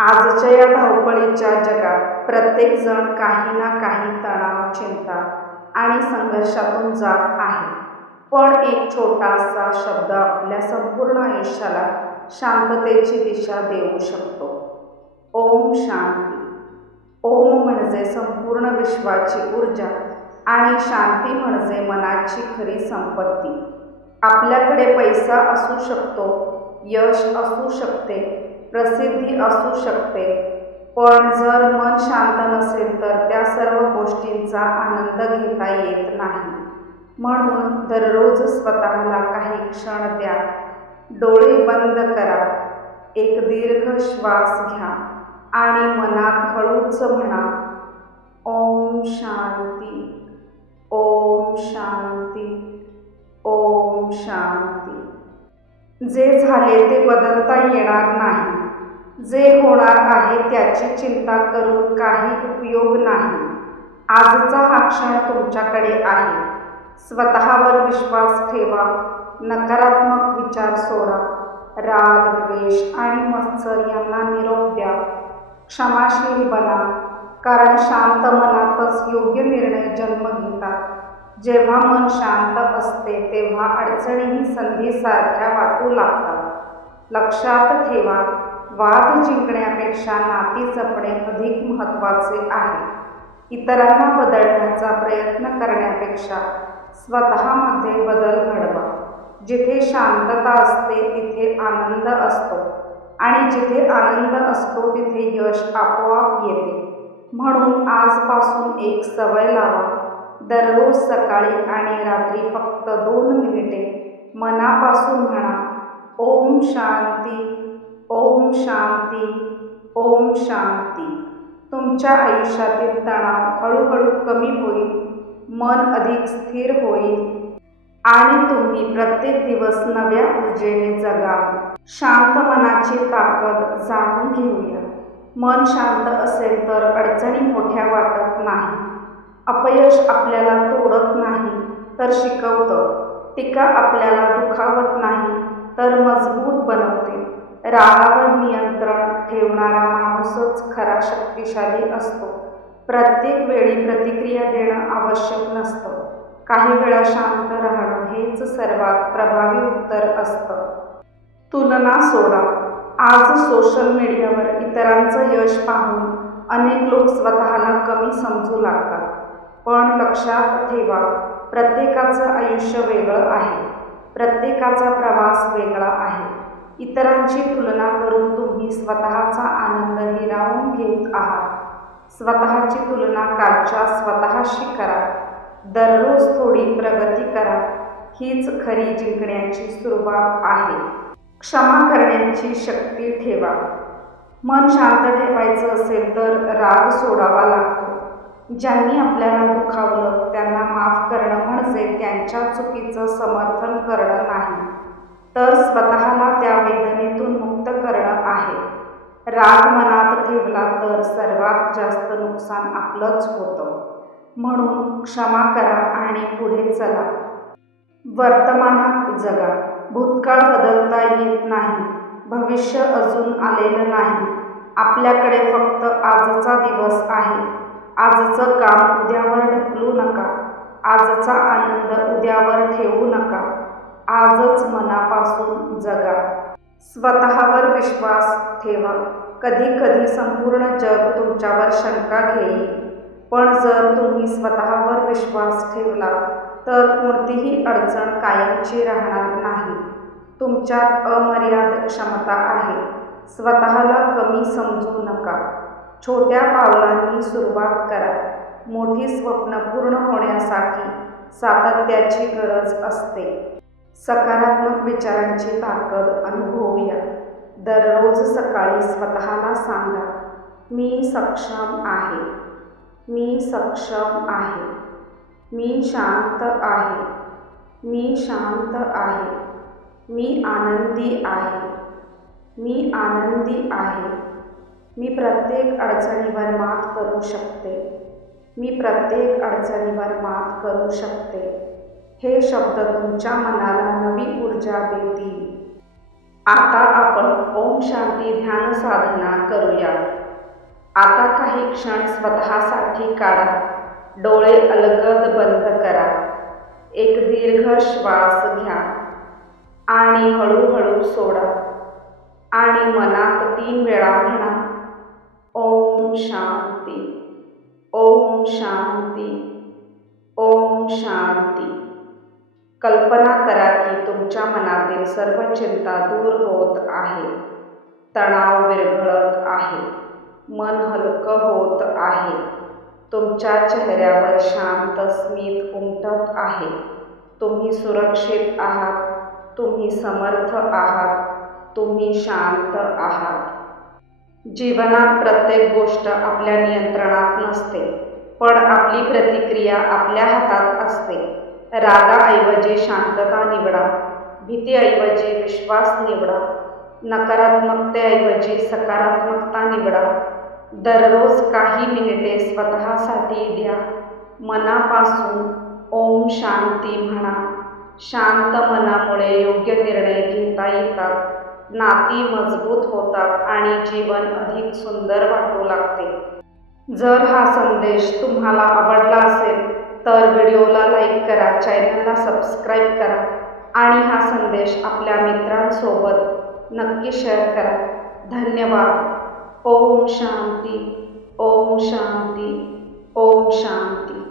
आजच्या या धावपळीच्या जगात प्रत्येकजण काही ना काही तणाव, चिंता आणि संघर्षातून जात आहे. पण एक छोटासा शब्द आपल्या संपूर्ण आयुष्याला शांततेची दिशा देऊ शकतो. ओम शांती. ओम म्हणजे संपूर्ण विश्वाची ऊर्जा आणि शांती म्हणजे मनाची खरी संपत्ती. आपल्याकडे पैसा असू शकतो, यश असू शकते, प्रसिद्धी असू शकते, पण जर मन शांत नसेल तर त्या सर्व गोष्टींचा आनंद घेता येत नाही. म्हणून दररोज स्वतःला काही क्षण द्या. डोळे बंद करा, एक दीर्घ श्वास घ्या आणि मनात हळूच म्हणा, ओम शांती, ओम शांती, ओम शांती. जे झाले ते बदलता येणार नाही. जे होणार आहे त्याची चिंता करून काही उपयोग नाही. आजचा हा क्षण तुमच्याकडे आहे. स्वतःवर विश्वास ठेवा. नकारात्मक विचार सोडा. राग, द्वेष आणि मत्सर यांना निरोप द्या. क्षमाशील बना, कारण शांत मनातच योग्य निर्णय जन्म घेतात. जेव्हा मन शांत असते तेव्हा अडचणीही संधीसारख्या वाटू लागतात. लक्षात ठेवा, वाद जिंकण्यापेक्षा नाती जपणे अधिक महत्त्वाचे आहे. इतरांना बदलण्याचा प्रयत्न करण्यापेक्षा स्वतःमध्ये बदल घडवा. जिथे शांतता असते तिथे आनंद असतो आणि जिथे आनंद असतो तिथे यश आपोआप येते. म्हणून आजपासून एक सवय लावा. दररोज सकाळी आणि रात्री फक्त 2 मिनिटे मनापासून म्हणा, ओम शांती, ओम शांती, ओम शांती. तुमच्या आयुष्यातील तणाव हळूहळू कमी होईल, मन अधिक स्थिर होईल आणि तुम्ही प्रत्येक दिवस नव्या ऊर्जेने जगाल. शांत मनाची ताकद जाणून घेऊया. मन शांत असेल तर अडचणी मोठ्या वाटत नाही. अपयश आपल्याला तोडत नाही तर शिकवतं. टीका आपल्याला दुखावत नाही तर मजबूत बनवते. रागावर नियंत्रण ठेवणारा माणूसच खरा शक्तिशाली असतो. प्रत्येक वेळी प्रतिक्रिया देणं आवश्यक नसतं. काही वेळा शांत राहणं हेच सर्वात प्रभावी उत्तर असतं. तुलना सोडा. आज सोशल मीडियावर इतरांचं यश पाहून अनेक लोक स्वतःला कमी समजू लागतात. पण लक्षात ठेवा, प्रत्येकाचं आयुष्य वेगळं आहे. प्रत्येकाचा प्रवास वेगळा आहे. इतरांची तुलना करून तुम्ही स्वतःचा आनंद हिरावून घेत आहात. स्वतःची तुलना कालच्या स्वतःशी करा. दररोज थोडी प्रगती करा. हीच खरी जिंकण्याची सुरुवात आहे. क्षमा करण्याची शक्ती ठेवा. मन शांत ठेवायचं असेल तर राग सोडावा लागतो. ज्यांनी आपल्याला दुखावलं त्यांना माफ करणं म्हणजे त्यांच्या चुकीचं समर्थन करणं नाही, तर स्वतःला त्या वेदनेतून मुक्त करणं आहे. राग मनात ठेवला तर सर्वात जास्त नुकसान आपलंच होतं. म्हणून क्षमा करा आणि पुढे चला. वर्तमानात जगा. भूतकाळ बदलता येत नाही. भविष्य अजून आलेलं नाही. आपल्याकडे फक्त आजचा दिवस आहे. आजचं काम उद्यावर ढकलू नका. आजचा आनंद उद्यावर ठेवू नका. आजच मनापासून जगा. स्वतःवर विश्वास ठेवा. कधी कधी संपूर्ण जग तुमच्यावर शंका घेईल, पण जर तुम्ही स्वतःवर विश्वास ठेवला तर कोणतीही अडचण कायमची राहणार नाही. तुमच्यात अमर्याद क्षमता आहे. स्वतःला कमी समजू नका. छोट्या पावलांनी सुरुवात करा. मोठी स्वप्न पूर्ण होण्यासाठी सातत्याची गरज असते. सकारात्मक विचारांची ताकद अनुभवूया. दररोज सकाळी स्वतःला सांगा, मी सक्षम आहे, मी सक्षम आहे, मी शांत आहे, मी शांत आहे, मी आनंदी आहे, मी आनंदी आहे, मी प्रत्येक अडचणीवर मात करू शकते, मी प्रत्येक अडचणीवर मात करू शकते. हे शब्द तुमच्या मनाला नवी ऊर्जा देतील आता आपण ओम शांती ध्यान साधना करूया. आता काही क्षण स्वतःसाठी काढा. डोळे अलगद बंद करा. एक दीर्घ श्वास घ्या आणि हळूहळू सोडा. आणि मनात 3 वेळा म्हणा, ओम शांती, ओम शांती, ओम शांती. कल्पना करा की तुमच्या मनातील सर्व चिंता दूर होत आहे. तणाव विरघळत आहे. मन हलकं होत आहे. तुमच्या चेहऱ्यावर शांत स्मित उमटत आहे. तुम्ही सुरक्षित आहात. तुम्ही समर्थ आहात. तुम्ही शांत आहात. जीवनात प्रत्येक गोष्ट आपल्या नियंत्रणात नसते, पण आपली प्रतिक्रिया आपल्या हातात असते. रागाऐवजी शांतता निवडा. भीतीऐवजी विश्वास निवडा. नकारात्मकतेऐवजी सकारात्मकता निवडा. दररोज काही मिनिटे स्वतःसाठी द्या. मनापासून ओम शांती म्हणा. शांत मनामुळे योग्य निर्णय घेता येतात, नाती मजबूत होतात आणि जीवन अधिक सुंदर वाटू लागते. जर हा संदेश तुम्हाला आवडला असेल तर व्हिडिओला लाईक करा, चॅनलला सबस्क्राईब करा आणि हा संदेश आपल्या मित्रांसोबत नक्की शेअर करा. धन्यवाद. ओम शांती, ओम शांती, ओम शांती.